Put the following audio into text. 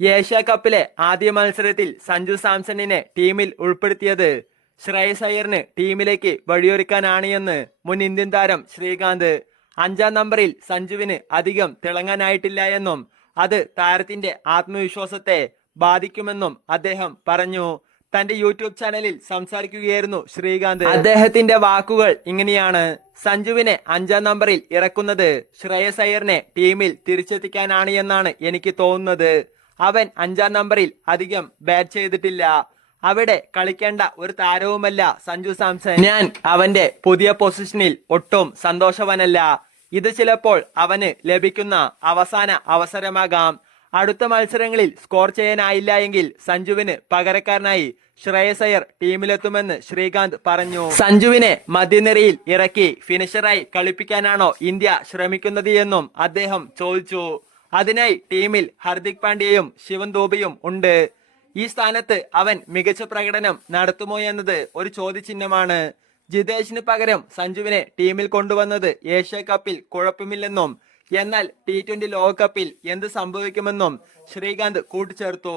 Asia കപ്പിലെ ആദ്യ മത്സരത്തിൽ സഞ്ജു സാംസണിനെ ടീമിൽ ഉൾപ്പെടുത്തിയത് ശ്രേയസ് അയ്യറിന് ടീമിലേക്ക് വഴിയൊരുക്കാനാണ് എന്ന് മുൻ ഇന്ത്യൻ താരം ശ്രീകാന്ത്. അഞ്ചാം നമ്പറിൽ സഞ്ജുവിന് അധികം തിളങ്ങാനായിട്ടില്ല എന്നും അത് താരത്തിന്റെ ആത്മവിശ്വാസത്തെ ബാധിക്കുമെന്നും അദ്ദേഹം പറഞ്ഞു. തന്റെ യൂട്യൂബ് ചാനലിൽ സംസാരിക്കുകയായിരുന്നു ശ്രീകാന്ത്. അദ്ദേഹത്തിന്റെ വാക്കുകൾ ഇങ്ങനെയാണ്. സഞ്ജുവിനെ അഞ്ചാം നമ്പറിൽ ഇറക്കുന്നത് ശ്രേയസ് അയ്യറിനെ ടീമിൽ തിരിച്ചെത്തിക്കാനാണ് എന്നാണ് എനിക്ക് തോന്നുന്നത്. അവൻ അഞ്ചാം നമ്പറിൽ അധികം ബാറ്റ് ചെയ്തിട്ടില്ല. അവിടെ കളിക്കേണ്ട ഒരു താരവുമല്ല സഞ്ജു സാംസൺ. ഞാൻ അവന്റെ പുതിയ പൊസിഷനിൽ ഒട്ടും സന്തോഷവനല്ല. ഇത് ചിലപ്പോൾ അവന് ലഭിക്കുന്ന അവസാന അവസരമാകാം. അടുത്ത മത്സരങ്ങളിൽ സ്കോർ ചെയ്യാനായില്ല എങ്കിൽ സഞ്ജുവിന് പകരക്കാരനായി ശ്രേയസ് ടീമിലെത്തുമെന്ന് ശ്രീകാന്ത് പറഞ്ഞു. സഞ്ജുവിനെ മധ്യനിരയിൽ ഇറക്കി ഫിനിഷറായി കളിപ്പിക്കാനാണോ ഇന്ത്യ ശ്രമിക്കുന്നത് എന്നും അദ്ദേഹം ചോദിച്ചു. അതിനായി ടീമിൽ ഹർദിക് പാണ്ഡ്യയും ശിവൻ ദോബിയും ഉണ്ട്. ഈ സ്ഥാനത്ത് അവൻ മികച്ച പ്രകടനം നടത്തുമോ എന്നത് ഒരു ചോദ്യചിഹ്നമാണ്. ജിതേഷിന് പകരം സഞ്ജുവിനെ ടീമിൽ കൊണ്ടുവന്നത് ഏഷ്യ കപ്പിൽ കുഴപ്പമില്ലെന്നും എന്നാൽ ടി ട്വന്റി ലോകകപ്പിൽ എന്ത് സംഭവിക്കുമെന്നും ശ്രീകാന്ത് കൂട്ടിച്ചേർത്തു.